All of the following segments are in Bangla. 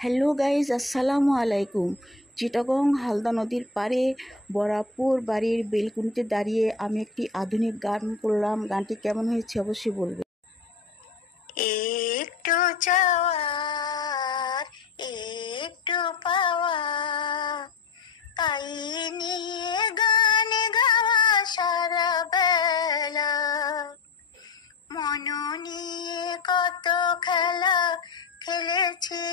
হ্যালো গাইজ, আসসালামু আলাইকুম। চিটাগং হালদা নদীর পাড়ে বরাপুর বাড়ির বেলকুনিতে দাঁড়িয়ে আমি একটি আধুনিক গান করলাম। গানটি কেমন হয়েছে অবশ্যই বলবে। একটু চাওয়ার একটু পাওয়া, তাই নিয়ে গান গাওয়া সারা বেলা। মন নিয়ে কত খেলা খেলেছি,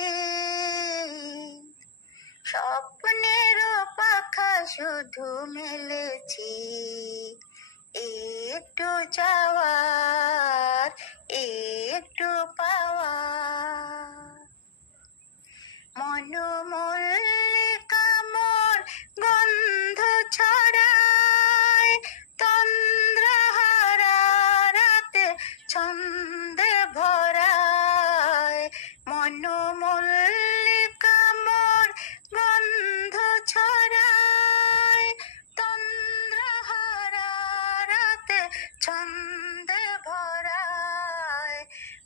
স্বপ্নেরও পাখা শুধু মেলেছি। একটু চাওয়ার একটু পাওয়া, মন মল্লিকা মোর গন্ধ ছড়ায়, তন্দ্রাহারা রাতে ছন্দে ভরায়। মন মল্লিকা মোর গন্ধ ছড়ায়, তন্দ্রাহারা রাতে ছন্দে ভরায়।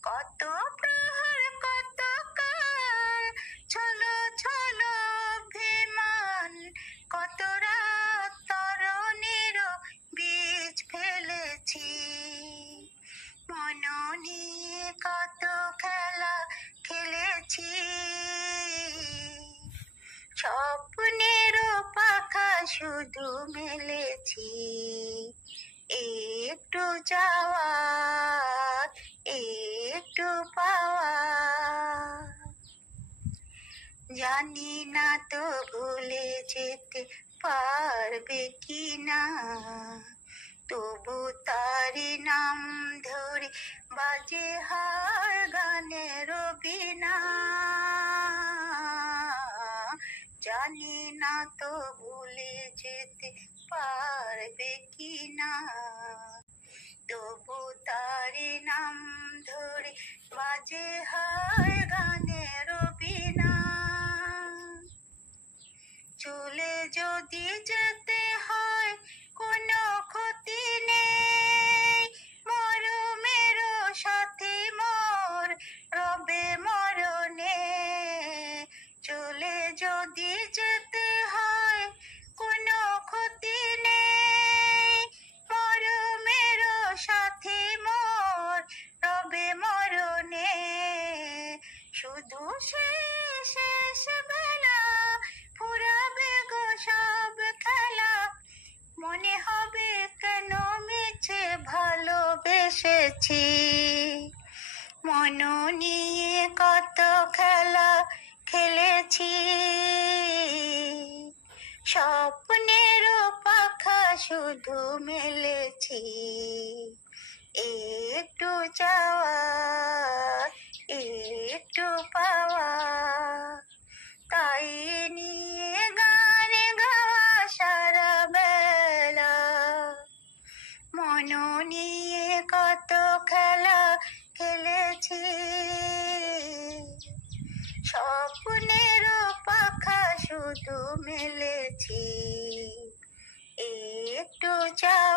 কত প্রহর কত কাল ছলো ছলো অভিমান, কত রাত তরণীর বীজ ফেলেছি। মন নিয়ে কত খেলা খেলেছি, স্বপ্নেরও পাখা শুধু মেলেছি। একটু চাওয়া একটু পাওয়া, জানি না তো ভুলে যেতে পারবে কি না, তবু তারি নাম ধরে বাজে হার গানের বিনা। জানি না তো ভুলে যেতে পারবে কি না, তবু তারি নাম ধরে বাজে হার গানের বিনা। চলে যদি যেতে হয় কোনো ক্ষতি নেই, মরমের সাথে মোর রবে মরণে। চলে যদি যেতে হয় কোনো ক্ষতি নেই, মরমের সাথে মোর রবে মরণে। শুধু শেষ শেষ বেলা ফুরাবে গো সব খেলা, মনে হবে কেন মিছে ভালোবেসেছি। মন নিয়ে কত খেলা খেলেছি, স্বপ্নেরও পাখা শুধু মেলেছি। একটু চাওয়া একটু পাওয়া, তাই নিয়ে গান গাওয়া সারা বেলা। মন নিয়ে কত খেলা খেলেছি, স্বপ্নেরও পাখা শুধু মেলেছি। একটু চাওয়া